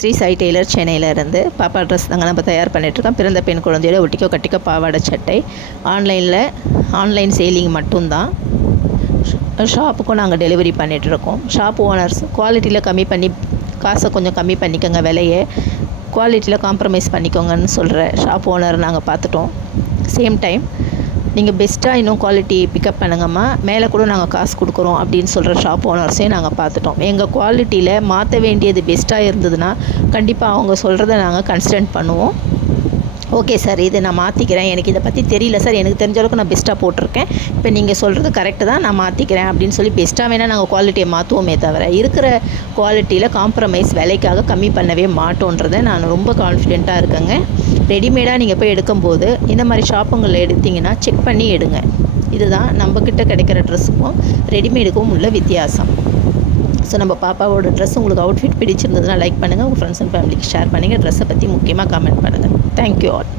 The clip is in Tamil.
ஸ்ரீ சாய் டெய்லர் சென்னையிலேருந்து பாப்பா ட்ரெஸ் தாங்க நம்ம தயார் பண்ணிகிட்ருக்கோம். பிறந்த பெண் குழந்தையோட ஒட்டிக்கோ கட்டிக்கோ பாவாடை சட்டை ஆன்லைன் சேலிங் மட்டும்தான். ஷாப்புக்கும் நாங்கள் டெலிவரி பண்ணிகிட்ருக்கோம். ஷாப் ஓனர்ஸ் குவாலிட்டியில் கம்மி பண்ணி காசை கொஞ்சம் கம்மி பண்ணிக்கோங்க, விலையை குவாலிட்டியில் காம்ப்ரமைஸ் பண்ணிக்கோங்கன்னு சொல்கிற ஷாப் ஓனர் நாங்கள் பார்த்துட்டோம். சேம் டைம் நீங்கள் பெஸ்ட்டாக இன்னும் குவாலிட்டி பிக்கப் பண்ணுங்கம்மா, மேலே கூட நாங்கள் காசு கொடுக்குறோம் அப்படின்னு சொல்கிற ஷாப் ஓனர்ஸையும் நாங்கள் பார்த்துட்டோம். எங்கள் குவாலிட்டியில் மாற்ற வேண்டியது பெஸ்ட்டாக இருந்ததுன்னா கண்டிப்பாக அவங்க சொல்கிறத நாங்கள் கன்சிடர் பண்ணுவோம். ஓகே சார், இதை நான் மாற்றிக்கிறேன், எனக்கு இதை பற்றி தெரியல சார், எனக்கு தெரிஞ்ச அளவுக்கு நான் பெஸ்ட்டாக போட்டிருக்கேன், இப்போ நீங்கள் சொல்கிறது கரெக்டு தான், நான் மாற்றிக்கிறேன் அப்படின்னு சொல்லி பெஸ்ட்டாக வேணால் நாங்கள் குவாலிட்டியை மாற்றுவோமே தவிர இருக்கிற குவாலிட்டியில் காம்ப்ரமைஸ் விலைக்காக கம்மி பண்ணவே மாட்டோன்றதை நான் ரொம்ப கான்ஃபிடென்ட்டாக இருக்கேங்க. ரெடிமேடாக நீங்கள் போய் எடுக்கும்போது இந்த மாதிரி ஷாப்புங்களில் எடுத்திங்கன்னா செக் பண்ணி எடுங்க. இதுதான் நம்மக்கிட்ட கிடைக்கிற ட்ரெஸ்ஸுக்கும் ரெடிமேடுக்கும் உள்ள வித்தியாசம். ஸோ நம்ம பாப்பாவோட ட்ரெஸ் உங்களுக்கு அவுட்ஃபிட் பிடிச்சிருந்ததுன்னா லைக் பண்ணுங்கள், உங்கள் ஃப்ரெண்ட்ஸ் அண்ட் ஃபேமிலிக்கு ஷேர் பண்ணுங்கள். ட்ரெஸ்ஸை பற்றி முக்கியமாக கமெண்ட் பண்ணுங்கள். Thank you all.